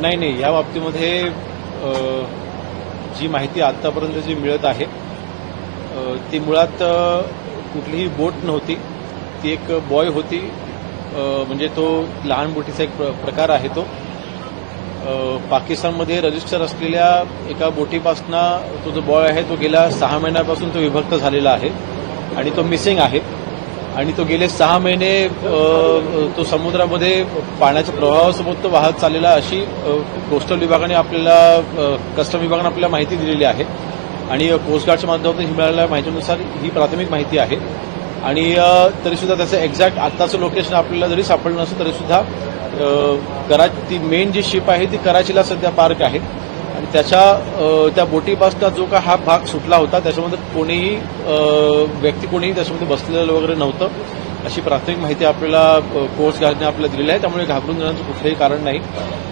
नाही नाही. या बाबतीमध्ये जी माहिती आतापर्यंत जी मिळत आहे ती मुळात कुठलीही बोट नव्हती. ती एक बॉय होती. म्हणजे तो लहान बोटीचा एक प्र- प्रकार आहे तो. पाकिस्तानमध्ये रजिस्टर असलेल्या एका बोटीपासनं तो जो बॉय आहे तो गेल्या सहा महिन्यापासून तो विभक्त झालेला आहे आणि तो मिसिंग आहे. आणि तो गेले सहा महिने तो समुद्रामध्ये पाण्याच्या प्रवाहासोबत तो वाहत चाललेला अशी कोस्टल विभागाने आपल्याला कस्टम विभागाने आपल्याला माहिती दिलेली आहे. आणि कोस्टगार्डच्या माध्यमातून ही मिळालेल्या माहितीनुसार ही प्राथमिक माहिती आहे. आणि तरीसुद्धा त्याचं एक्झॅक्ट आत्ताचं लोकेशन आपल्याला जरी सापडलं नसतं तरीसुद्धा कराची ती मेन जी शिप आहे ती कराचीला सध्या पार्क आहे. त्याच्या त्या बोटीपासचा जो का हा भाग सुटला होता त्याच्यामध्ये कोणीही व्यक्ती कोणीही त्याच्यामध्ये बसलेलं वगैरे नव्हतं. अशी प्राथमिक माहिती आपल्याला कोस्ट गार्डने आपल्याला दिलेली आहे त्यामुळे घाबरून जाण्याचं कुठलंही कारण नाही.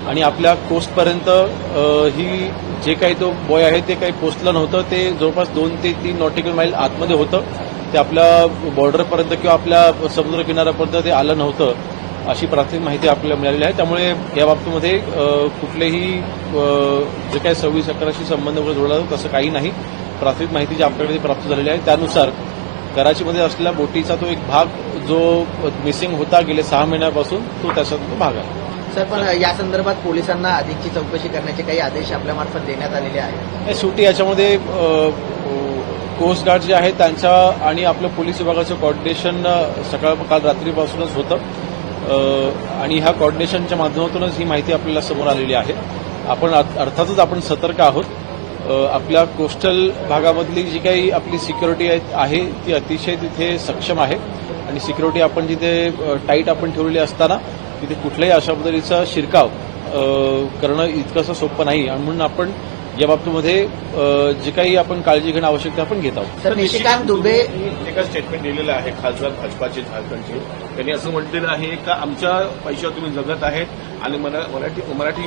आणि आपल्या कोस्टपर्यंत ही जे काही तो बॉय आहे ते काही पोचलं नव्हतं. ते जवळपास दोन ते तीन नॉटिकल माईल आतमध्ये होतं. ते आपल्या बॉर्डरपर्यंत किंवा आपल्या समुद्र किनाऱ्यापर्यंत ते आलं नव्हतं. अशी प्राथमिक माहिती आपल्याला मिळालेली आहे. त्यामुळे या बाबतीमध्ये कुठलेही जे काही सव्वीस अकराशी संबंध वगैरे जोडला जातो तसं काही नाही. प्राथमिक माहिती जी आपल्याकडे प्राप्त झालेली आहे. त्यानुसार कराचीमध्ये असलेल्या बोटीचा तो एक भाग जो मिसिंग होता गेले सहा महिन्यापासून तो त्याच्यात तो भाग आहे. सर पण या संदर्भात पोलिसांना अधिकची चौकशी करण्याचे काही आदेश आपल्यामार्फत देण्यात आलेले आहेत? शेवटी याच्यामध्ये कोस्ट गार्ड जे आहे त्यांच्या आणि आपलं पोलीस विभागाचं कॉर्डिनेशन सकाळ काल रात्रीपासूनच होतं. आणि ह्या कॉर्डिनेशनच्या माध्यमातूनच ही माहिती आपल्याला समोर आलेली आहे. आपण अर्थातच आपण सतर्क आहोत. आपल्या कोस्टल भागामधली जी काही आपली सिक्युरिटी आहे ती अतिशय तिथे सक्षम आहे. आणि सिक्युरिटी आपण जिथे टाईट आपण ठेवलेली असताना तिथे कुठल्याही अशा पद्धतीचा शिरकाव करणं इतकंसं सोपं नाही. आणि म्हणून आपण या बाबतीमध्ये जे काही आपण काळजी घेणं आवश्यक आपण घेत आहोत. सर निशिकांत दुबे एका स्टेटमेंट दिलेलं आहे खासदार भाजपाचे झारखंडचे. त्यांनी असं म्हटलेलं आहे का आमच्या पैशावर तुम्ही जगत आहेत आणि मरा- मराठी मराठी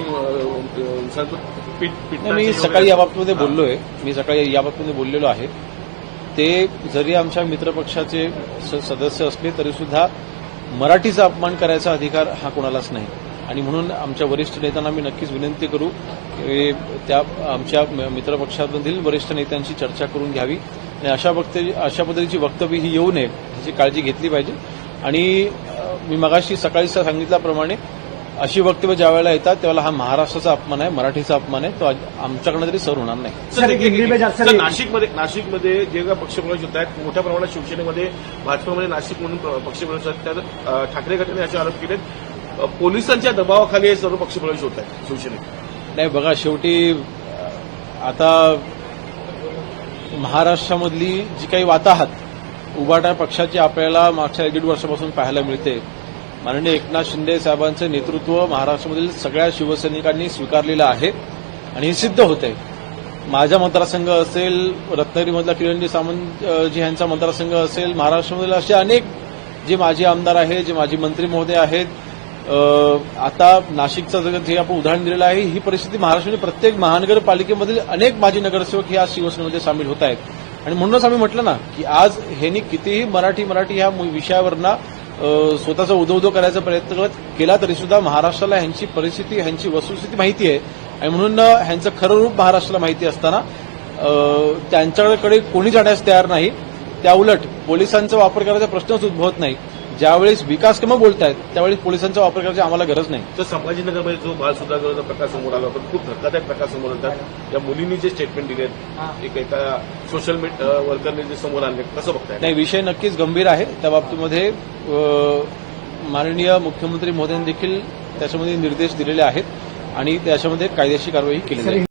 मी सकाळी या बाबतीमध्ये बोललोय. मी सकाळी या बाबतीमध्ये बोललेलो आहे. ते जरी आमच्या मित्रपक्षाचे स- सदस्य असले तरी सुद्धा मराठीचा अपमान करायचा अधिकार हा कोणालाच नाही. आणि म्हणून आमच्या वरिष्ठ नेत्यांना मी नक्कीच विनंती करू की त्या आमच्या मित्रपक्षामधील वरिष्ठ नेत्यांशी चर्चा करून घ्यावी. आणि अशा वक्तव्य अशा पद्धतीची वक्तव्य ही येऊ नये ह्याची काळजी घेतली पाहिजे. आणि मी मगाशी सकाळी सांगितल्याप्रमाणे अशी वक्तव्य ज्या वेळेला येतात त्यावेळेला हा महाराष्ट्राचा अपमान आहे मराठीचा अपमान आहे तो आमच्याकडनं तरी सर होणार नाही. नाशिकमध्ये नाशिकमध्ये जे काही पक्षप्रवेश होत आहेत मोठ्या प्रमाणात शिवसेनेमध्ये भाजपमध्ये नाशिक म्हणून पक्षप्रवेश होत आहेत त्यात ठाकरे गटाने असे आरोप केले अं, पोलिसांच्या दबावाखाली हे सर्व पक्षप्रवेश होत आहे शिवसेनेत. नाही बघा शेवटी आता महाराष्ट्रामधली जी काही वाताहत उभाटा पक्षाची आपल्याला मागच्या एक दीड वर्षापासून पाहायला मिळते. माननीय एकनाथ शिंदे साहेबांचं नेतृत्व महाराष्ट्रामधील सगळ्या शिवसैनिकांनी स्वीकारलेलं आहे आणि हे सिद्ध होत आहे माझा मतदारसंघ असेल रत्नागिरीमधला किरणजी सामंत जी यांचा मतदारसंघ असेल महाराष्ट्रामधील असे अनेक जे माजी आमदार आहेत जे माजी मंत्री महोदय आहेत आता नाशिकचं जगत जे आपण उदाहरण दिलेलं आहे ही परिस्थिती महाराष्ट्रातील प्रत्येक महानगरपालिकेमधील अनेक माजी नगरसेवक हे आज शिवसेनेमध्ये सामील होत आहेत. आणि म्हणूनच आम्ही म्हटलं ना की आज ह्यांनी कितीही मराठी मराठी ह्या मु- विषयावरनं स्वतःचा उदो उदो करायचा प्रयत्न करत केला तरी सुद्धा महाराष्ट्राला ह्यांची परिस्थिती ह्यांची वस्तुस्थिती माहिती आहे. आणि म्हणून ह्यांचं खरं रूप महाराष्ट्राला माहिती असताना त्यांच्याकडे कोणी जाण्यास तयार नाही. त्याउलट पोलिसांचा वापर करायचा प्रश्नच उद्भवत नाही. ज्यावेळेस विकास कामं बोलतायत त्यावेळेस पोलिसांचा वापर करायची आम्हाला गरज नाही. तर संभाजीनगरमध्ये जो बाल सुधागरचा प्रकार समोर आला होता खूप धक्कादायक प्रकार समोर येतात या मुलींनी जे स्टेटमेंट दिले एक एका सोशल मीडिया वर्करने जे समोर आणले कसं बघताय? नाही विषय नक्कीच गंभीर आहे. त्या बाबतीमध्ये माननीय मुख्यमंत्री महोदयांनी देखील त्याच्यामध्ये निर्देश दिलेले आहेत आणि त्याच्यामध्ये कायदेशीर कारवाई केली जाईल